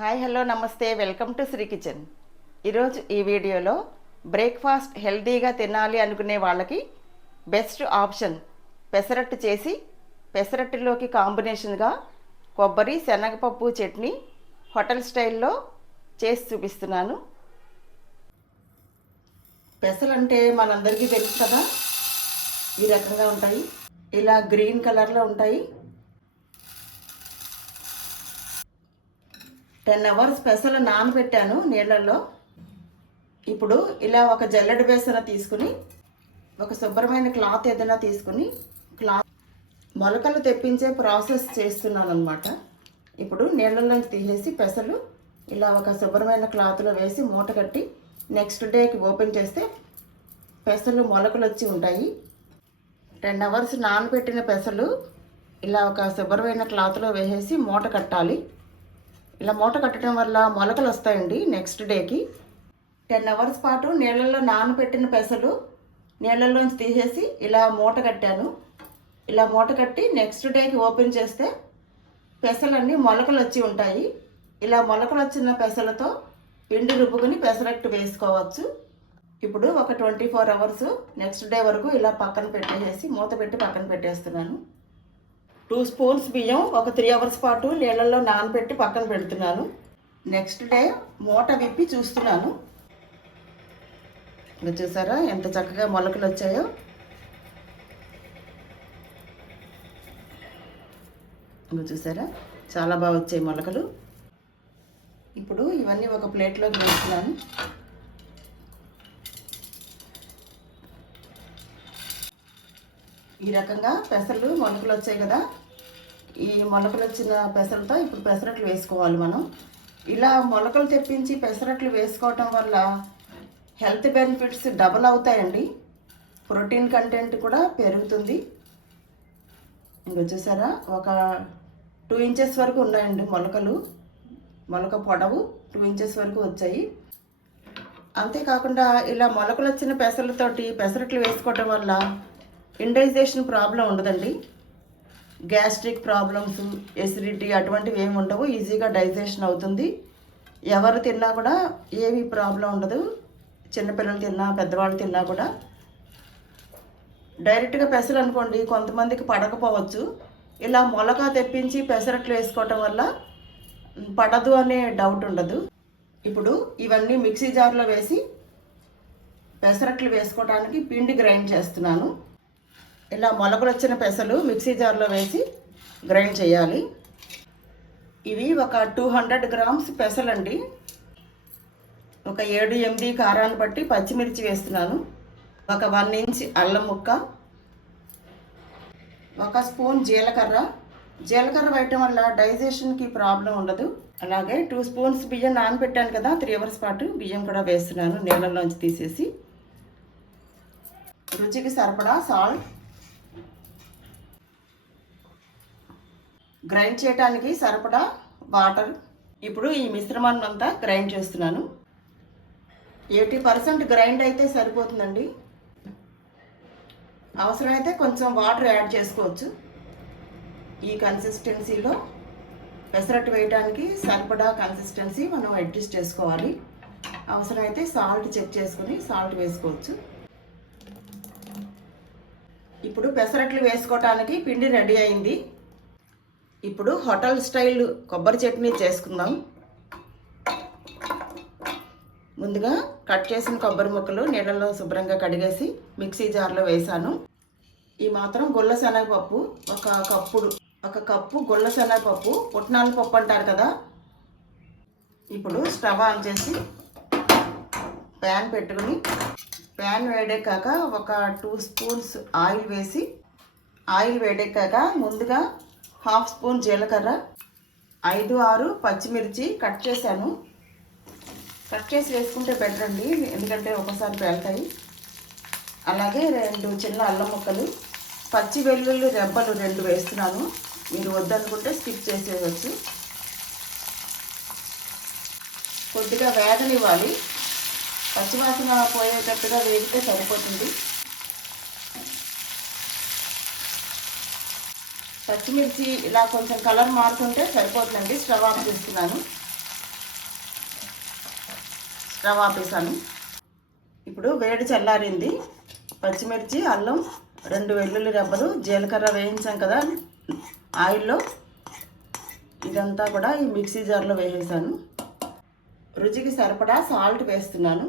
Hi hello నమస్తే welcome to Shri kitchen. ఈరోజు ఈ వీడియోలో బ్రేక్ఫాస్ట్ హెల్తీగా తినాలి అనుకునే వాళ్ళకి బెస్ట్ ఆప్షన్ పెసరట్టు చేసి పెసరట్టులోకి కాంబినేషన్గా కొబ్బరి శనగపప్పు చట్నీ హోటల్ స్టైల్లో చేసి చూపిస్తున్నాను. పెసలు అంటే మనందరికీ తెలుసు కదా, ఈ రకంగా ఉంటాయి. ఇలా గ్రీన్ కలర్లో ఉంటాయి. 10 అవర్స్ పెసలు నానబెట్టాను నీళ్ళల్లో. ఇప్పుడు ఇలా ఒక జల్లెడ బేసన తీసుకుని ఒక శుభ్రమైన క్లాత్ ఏదైనా తీసుకుని మొలకలు తెప్పించే ప్రాసెస్ చేస్తున్నాను అనమాట. ఇప్పుడు నీళ్ళల్లోంచి తీసేసి పెసలు ఇలా ఒక శుభ్రమైన క్లాత్లో వేసి మూట కట్టి నెక్స్ట్ డేకి ఓపెన్ చేస్తే పెసలు మొలకలు వచ్చి ఉంటాయి. 10 అవర్స్ నానబెట్టిన పెసలు ఇలా ఒక శుభ్రమైన క్లాత్లో వేసేసి మూట కట్టాలి. ఇలా మూట కట్టడం వల్ల మొలకలు వస్తాయండి నెక్స్ట్ డేకి. 10 అవర్స్ పాటు నీళ్ళల్లో నానబెట్టిన పెసలు నీళ్ళల్లోంచి తీసేసి ఇలా మూట కట్టాను. ఇలా మూట కట్టి నెక్స్ట్ డేకి ఓపెన్ చేస్తే పెసలన్నీ మొలకలు వచ్చి ఉంటాయి. ఇలా మొలకలు వచ్చిన పెసలతో పిండి రుబ్బుకుని పెసరట్టు వేసుకోవచ్చు. ఇప్పుడు ఒక 24 అవర్స్ నెక్స్ట్ డే వరకు ఇలా పక్కన పెట్టేసి మూత పెట్టి పక్కన పెట్టేస్తున్నాను. 2 స్పూన్స్ బియ్యం ఒక 3 అవర్స్ పాటు నీళ్ళల్లో నానబెట్టి పక్కన పెడుతున్నాను. నెక్స్ట్ డే మూట విప్పి చూస్తున్నాను. ఇంకా చూసారా ఎంత చక్కగా మొలకలు వచ్చాయో. ఇంకా చూసారా చాలా బాగా వచ్చాయి మొలకలు. ఇప్పుడు ఇవన్నీ ఒక ప్లేట్లోకి వేస్తున్నాను. ఈ రకంగా పెసలు మొలకలు వచ్చాయి కదా, ఈ మొలకలు వచ్చిన పెసలతో ఇప్పుడు పెసరట్లు వేసుకోవాలి మనం. ఇలా మొలకలు తెప్పించి పెసరట్లు వేసుకోవటం వల్ల హెల్త్ బెనిఫిట్స్ డబుల్ అవుతాయండి. ప్రోటీన్ కంటెంట్ కూడా పెరుగుతుంది. ఇంకా చూసారా ఒక 2 ఇంచెస్ వరకు ఉన్నాయండి మొలకలు. మొలక పొడవు 2 ఇంచెస్ వరకు వచ్చాయి. అంతేకాకుండా ఇలా మొలకలు వచ్చిన పెసలతోటి పెసరట్లు వేసుకోవటం వల్ల ఇండైజేషన్ ప్రాబ్లం ఉండదండి. గ్యాస్ట్రిక్ ప్రాబ్లమ్స్, ఎసిడిటీ అటువంటివి ఏమి ఉండవు. ఈజీగా డైజెషన్ అవుతుంది. ఎవరు తిన్నా కూడా ఏమీ ప్రాబ్లం ఉండదు. చిన్నపిల్లలు తిన్నా పెద్దవాళ్ళు తిన్నా కూడా. డైరెక్ట్గా పెసలు అనుకోండి కొంతమందికి పడకపోవచ్చు. ఇలా మొలక తెప్పించి పెసరట్లు వేసుకోవటం వల్ల పడదు అనే డౌట్ ఉండదు. ఇప్పుడు ఇవన్నీ మిక్సీ జార్లో వేసి పెసరట్లు వేసుకోవడానికి పిండి గ్రైండ్ చేస్తున్నాను. ఇలా మొలకలు వచ్చిన పెసలు మిక్సీ జార్లో వేసి గ్రైండ్ చేయాలి. ఇవి ఒక 200 గ్రామ్స్ పెసలండి. ఒక 7-8 కారాన్ని బట్టి పచ్చిమిర్చి వేస్తున్నాను. ఒక 1 ఇంచ్ అల్లం ముక్క, ఒక స్పూన్ జీలకర్ర. జీలకర్ర వేయటం వల్ల డైజెషన్కి ప్రాబ్లం ఉండదు. అలాగే 2 స్పూన్స్ బియ్యం నానబెట్టాను కదా 3 అవర్స్ పాటు, బియ్యం కూడా వేస్తున్నాను నీళ్ళల్లోంచి తీసేసి. రుచికి సరిపడా సాల్ట్, గ్రైండ్ చేయడానికి సరిపడా వాటర్. ఇప్పుడు ఈ మిశ్రమాన్ని అంతా గ్రైండ్ చేస్తున్నాను. 80% గ్రైండ్ అయితే సరిపోతుందండి. అవసరమైతే కొంచెం వాటర్ యాడ్ చేసుకోవచ్చు. ఈ కన్సిస్టెన్సీలో పెసరట్టు వేయడానికి సరిపడా కన్సిస్టెన్సీ మనం అడ్జస్ట్ చేసుకోవాలి. అవసరమైతే సాల్ట్ చెక్ చేసుకుని సాల్ట్ వేసుకోవచ్చు. ఇప్పుడు పెసరట్లు వేసుకోవటానికి పిండి రెడీ అయింది. ఇప్పుడు హోటల్ స్టైల్ కొబ్బరి చట్నీ చేసుకుందాం. ముందుగా కట్ చేసిన కొబ్బరి ముక్కలు నీళ్ళలో శుభ్రంగా కడిగేసి మిక్సీ జార్లో వేసాను. ఈ మాత్రం గుల్ల శనగపప్పు ఒక కప్పు గుల్ల శనగపప్పు, పుట్నాల పప్పు అంటారు కదా. ఇప్పుడు స్టవ్ ఆన్ చేసి ప్యాన్ పెట్టుకుని ప్యాన్ వేడెక్కాక ఒక 2 స్పూన్స్ ఆయిల్ వేసి, ఆయిల్ వేడెక్కాక ముందుగా 1/2 స్పూన్ జీలకర్ర, 5-6 పచ్చిమిర్చి కట్ చేశాను. కట్ చేసి వేసుకుంటే బెటర్ అండి, ఎందుకంటే ఒకసారి పేలుతాయి. అలాగే 2 చిన్న అల్లం ముక్కలు, పచ్చి వెల్లుల్లి రెబ్బలు 2 వేస్తున్నాను. మీరు వద్దనుకుంటే స్కిప్ చేసేయవచ్చు. కొద్దిగా వేగనివ్వాలి. పచ్చివాసన పోయేటట్టుగా వేగితే సరిపోతుంది. పచ్చిమిర్చి ఇలా కొంచెం కలర్ మారుతుంటే సరిపోతుందండి. స్టవ్ ఆఫ్ చేస్తున్నాను. స్టవ్ ఆపేసాను. ఇప్పుడు వేడి చల్లారింది. పచ్చిమిర్చి, అల్లం, 2 వెల్లుల్లి రెబ్బలు, జీలకర్ర వేయించాం కదా ఆయిల్లో, ఇదంతా కూడా ఈ మిక్సీ జార్లో వేసేసాను. రుచికి సరిపడా సాల్ట్ వేస్తున్నాను.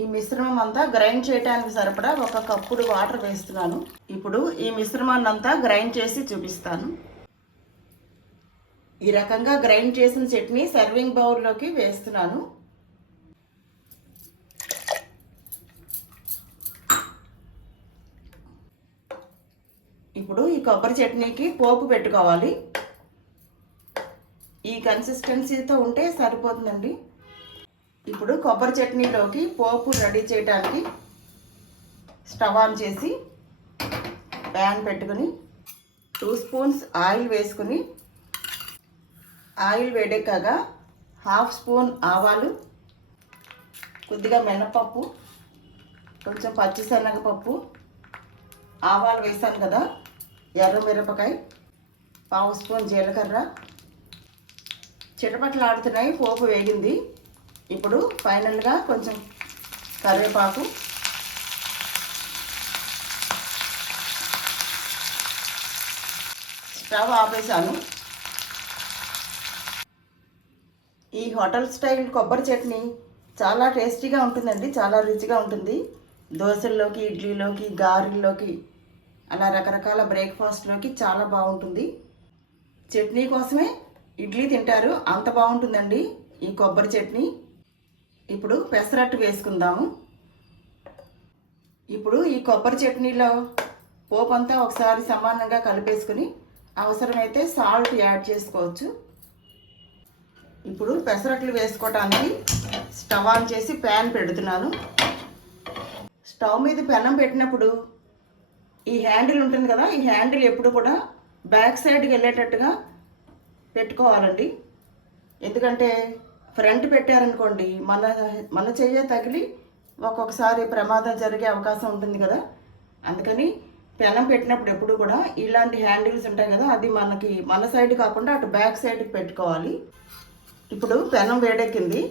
ఈ మిశ్రమం అంతా గ్రైండ్ చేయడానికి సరిపడా 1 కప్పుడు వాటర్ వేస్తున్నాను. ఇప్పుడు ఈ మిశ్రమాన్ని అంతా గ్రైండ్ చేసి చూపిస్తాను. ఈ రకంగా గ్రైండ్ చేసిన చట్నీ సర్వింగ్ బౌల్లోకి వేస్తున్నాను. ఇప్పుడు ఈ కొబ్బరి చట్నీకి పోపు పెట్టుకోవాలి. ఈ కన్సిస్టెన్సీతో ఉంటే సరిపోతుందండి. ఇప్పుడు కొబ్బరి చట్నీలోకి పోపు రెడీ చేయడానికి స్టవ్ ఆన్ చేసి ప్యాన్ పెట్టుకుని 2 స్పూన్స్ ఆయిల్ వేసుకుని, ఆయిల్ వేడెక్కాక 1/2 స్పూన్ ఆవాలు, కొద్దిగా మినపప్పు, కొంచెం పచ్చిశనగపప్పు, ఆవాలు వేసాను కదా, ఎర్రమిరపకాయ, 1/2 స్పూన్ జీలకర్ర, చిటపట్లు ఆడుతున్నాయి. పోపు వేగింది. ఇప్పుడు ఫైనల్గా కొంచెం కరివేపాకు, స్టవ్ ఆపేసాను. ఈ హోటల్ స్టైల్ కొబ్బరి చట్నీ చాలా టేస్టీగా ఉంటుందండి, చాలా రుచిగా ఉంటుంది. దోశల్లోకి, ఇడ్లీలోకి, గారెల్లోకి, అలా రకరకాల బ్రేక్ఫాస్ట్లోకి చాలా బాగుంటుంది. చట్నీ కోసమే ఇడ్లీ తింటారు, అంత బాగుంటుందండి ఈ కొబ్బరి చట్నీ. ఇప్పుడు పెసరట్టు వేసుకుందాము. ఇప్పుడు ఈ కొబ్బరి చట్నీలో పోపు అంతా ఒకసారి సమానంగా కలిపేసుకుని అవసరమైతే సాల్ట్ యాడ్ చేసుకోవచ్చు. ఇప్పుడు పెసరట్లు వేసుకోవటానికి స్టవ్ ఆన్ చేసి ప్యాన్ పెడుతున్నాను. స్టవ్ మీద పెనం పెట్టినప్పుడు ఈ హ్యాండిల్ ఉంటుంది కదా, ఈ హ్యాండిల్ ఎప్పుడు కూడా బ్యాక్ సైడ్కి వెళ్ళేటట్టుగా పెట్టుకోవాలండి. ఎందుకంటే ఫ్రంట్ పెట్టారనుకోండి మన చెయ్యి తగిలి ఒక్కొక్కసారి ప్రమాదం జరిగే అవకాశం ఉంటుంది కదా. అందుకని పెనం పెట్టినప్పుడు ఎప్పుడు కూడా ఇలాంటి హ్యాండిల్స్ ఉంటాయి కదా, అది మన సైడ్ కాకుండా అటు బ్యాక్ సైడ్కి పెట్టుకోవాలి. ఇప్పుడు పెనం వేడెక్కింది.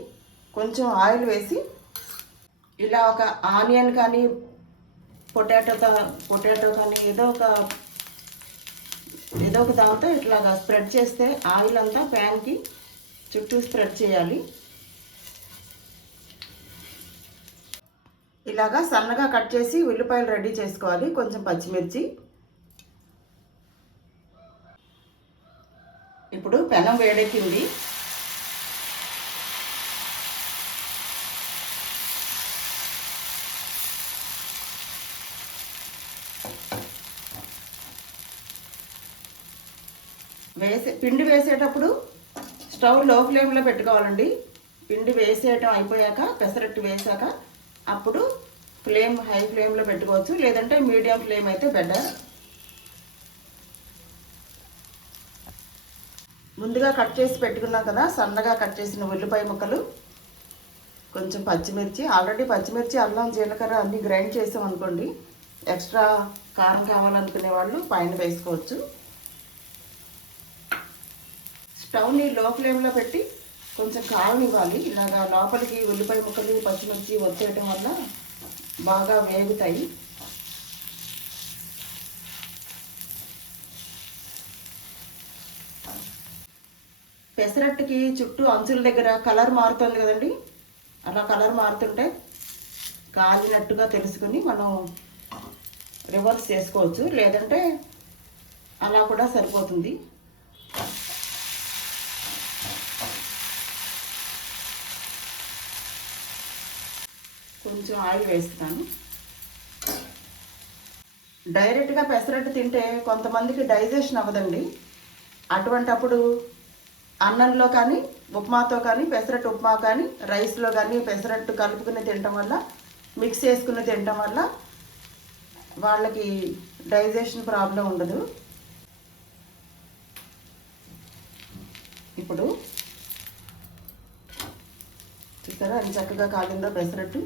కొంచెం ఆయిల్ వేసి ఇలా ఒక ఆనియన్ కానీ పొటాటో కానీ ఏదో ఒక దాంతో ఇట్లాగా స్ప్రెడ్ చేస్తే ఆయిల్ అంతా ప్యాన్కి చుట్టూ స్ప్రెడ్ చేయాలి. ఇలాగా సన్నగా కట్ చేసి ఉల్లిపాయలు రెడీ చేసుకోవాలి. కొంచెం పచ్చిమిర్చి. ఇప్పుడు పెనం వేడెక్కింది. పిండి వేసేటప్పుడు స్టవ్ లో ఫ్లేమ్లో పెట్టుకోవాలండి. పిండి వేసేయటం అయిపోయాక, పెసరట్టు వేసాక అప్పుడు ఫ్లేమ్ హై ఫ్లేమ్లో పెట్టుకోవచ్చు, లేదంటే మీడియం ఫ్లేమ్ అయితే బెటర్. ముందుగా కట్ చేసి పెట్టుకున్నాం కదా, సన్నగా కట్ చేసిన ఉల్లిపాయ ముక్కలు, కొంచెం పచ్చిమిర్చి. ఆల్రెడీ పచ్చిమిర్చి, అల్లం, జీలకర్ర అన్నీ గ్రైండ్ చేసాం అనుకోండి, ఎక్స్ట్రా కారం కావాలనుకునే వాళ్ళు పైన వేసుకోవచ్చు. స్టవ్ని లో ఫ్లేమ్లో పెట్టి కొంచెం కారం ఇవ్వాలి. ఇలాగా లోపలికి ఉల్లిపాయ ముక్కలు, పచ్చిమిర్చి వచ్చేయటం వల్ల బాగా వేగుతాయి. పెసరట్టుకి చుట్టూ అంచుల దగ్గర కలర్ మారుతుంది కదండి, అలా కలర్ మారుతుంటే కాలినట్టుగా తెలుసుకుని మనం రివర్స్ చేసుకోవచ్చు, లేదంటే అలా కూడా సరిపోతుంది. కొంచెం ఆయిల్ వేస్తాను. డైరెక్ట్గా పెసరట్టు తింటే కొంతమందికి డైజెషన్ అవ్వదండి. అటువంటప్పుడు అన్నంలో కానీ, ఉప్మాతో కానీ, పెసరట్టు ఉప్మా కానీ, రైస్లో కానీ పెసరట్టు కలుపుకుని తినటం వల్ల, మిక్స్ చేసుకుని తినటం వల్ల వాళ్ళకి డైజెషన్ ప్రాబ్లం ఉండదు. ఇప్పుడు చూసారా అది చక్కగా కాలిందో పెసరట్టు.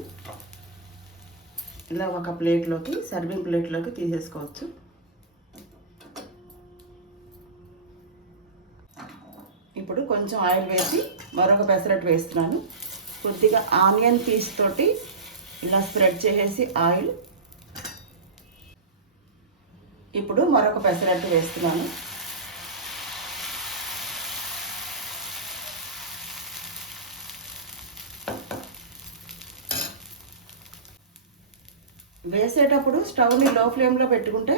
ఇలా ఒక ప్లేట్లోకి, సర్వింగ్ ప్లేట్లోకి తీసేసుకోవచ్చు. ఇప్పుడు కొంచెం ఆయిల్ వేసి మరొక పెసరట్టు వేస్తున్నాను. కొద్దిగా ఆనియన్ పీస్ తోటి ఇలా స్ప్రెడ్ చేసేసి ఆయిల్. ఇప్పుడు మరొక పెసరట్టు వేస్తున్నాను. వేసేటప్పుడు స్టవ్ని లో ఫ్లేమ్లో పెట్టుకుంటే,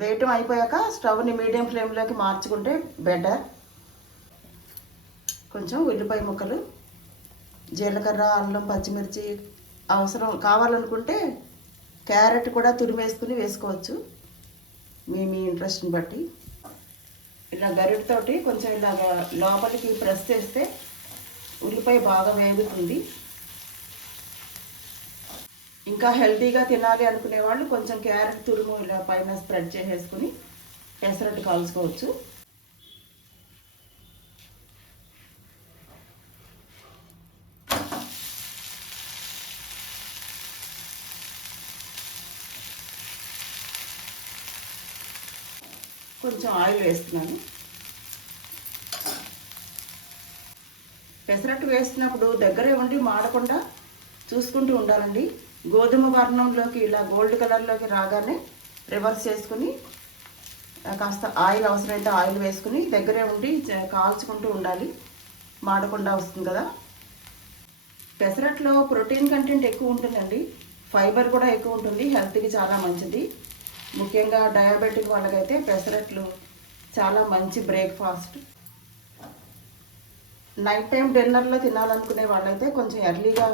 వేయటం అయిపోయాక స్టవ్ని మీడియం ఫ్లేమ్లోకి మార్చుకుంటే బెటర్. కొంచెం ఉల్లిపాయ ముక్కలు, జీలకర్ర, అల్లం, పచ్చిమిర్చి అవసరం కావాలనుకుంటే క్యారెట్ కూడా తురిమేసుకుని వేసుకోవచ్చు, మీ ఇంట్రెస్ట్ని బట్టి. ఇలా గరిటతోటి కొంచెం ఇలాగ లోపలికి ప్రెస్ చేస్తే ఉల్లిపాయ బాగా వేగుతుంది. ఇంకా హెల్తీగా తినాలి అనుకునే వాళ్ళు కొంచెం క్యారెట్ తురుము ఇలా పైన స్ప్రెడ్ చేసేసుకుని పెసరట్టు కాల్చుకోవచ్చు. కొంచెం ఆయిల్ వేస్తున్నాను. పెసరట్టు వేస్తున్నప్పుడు దగ్గరే ఉండి మాడకుండా చూసుకుంటూ ఉండాలండి. గోధుమ వర్ణంలోకి ఇలా గోల్డ్ కలర్లోకి రాగానే రివర్స్ చేసుకుని కాస్త ఆయిల్ అవసరమైతే ఆయిల్ వేసుకుని దగ్గరే ఉండి కాల్చుకుంటూ ఉండాలి, మాడకుండా వస్తుంది కదా. పెసరట్లో ప్రోటీన్ కంటెంట్ ఎక్కువ ఉంటుందండి, ఫైబర్ కూడా ఎక్కువ ఉంటుంది, హెల్త్కి చాలా మంచిది. ముఖ్యంగా డయాబెటిక్ వాళ్ళకైతే పెసరట్లు చాలా మంచి బ్రేక్ఫాస్ట్. నైట్ టైం డిన్నర్లో తినాలనుకునే వాళ్ళైతే కొంచెం ఎర్లీగా,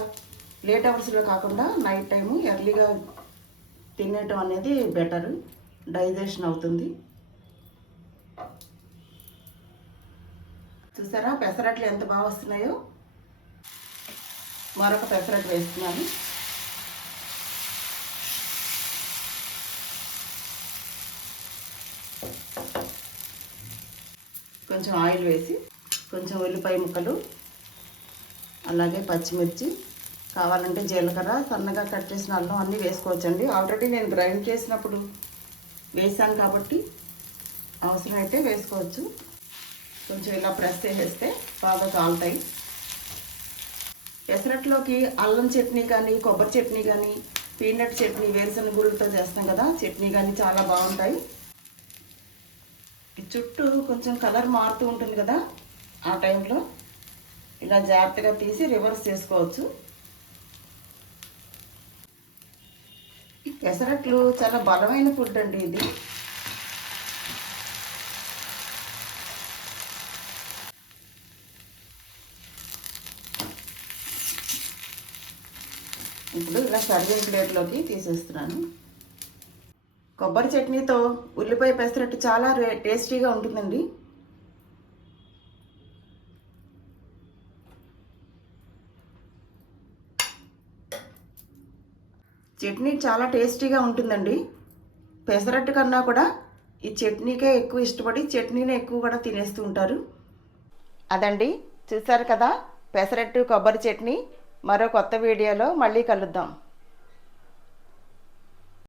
లేట్ అవర్స్లో కాకుండా నైట్ టైము ఎర్లీగా తినేయటం అనేది బెటర్, డైజెషన్ అవుతుంది. చూసారా పెసరట్లు ఎంత బాగా వస్తున్నాయో. మరొక పెసరట్టు వేస్తున్నాను. కొంచెం ఆయిల్ వేసి కొంచెం ఉల్లిపాయ ముక్కలు, అలాగే పచ్చిమిర్చి, కావాలంటే జీలకర్ర, సన్నగా కట్ చేసిన అల్లం అన్నీ వేసుకోవచ్చండి. ఆల్రెడీ నేను గ్రైండ్ చేసినప్పుడు వేసాను కాబట్టి అవసరమైతే వేసుకోవచ్చు. కొంచెం ఇలా ప్రెస్ చేసేస్తే బాగా కాలుతాయి. పెసరట్లోకి అల్లం చట్నీ కానీ, కొబ్బరి చట్నీ కానీ, పీనట్ చట్నీ, వేరుశనగ గుళ్ళతో చేస్తాం కదా, చట్నీ కానీ చాలా బాగుంటాయి. చుట్టూ కొంచెం కలర్ మారుతూ ఉంటుంది కదా, ఆ టైంలో ఇలా జాగ్రత్తగా తీసి రివర్స్ చేసుకోవచ్చు. పెసరట్లు చాలా బలమైన ఫుడ్ అండి ఇది. ఇప్పుడు ఇలా సర్వింగ్ ప్లేట్లోకి తీసేస్తున్నాను. కొబ్బరి చట్నీతో ఉల్లిపాయ పెసరట్టు చాలా టేస్టీగా ఉంటుందండి. చట్నీ చాలా టేస్టీగా ఉంటుందండి. పెసరట్టు కన్నా కూడా ఈ చట్నీకే ఎక్కువ ఇష్టపడి చట్నీనే ఎక్కువ కూడా తినేస్తూ ఉంటారు. అదండి, చూసారు కదా పెసరట్టు కొబ్బరి చట్నీ. మరో కొత్త వీడియోలో మళ్ళీ కలుద్దాం.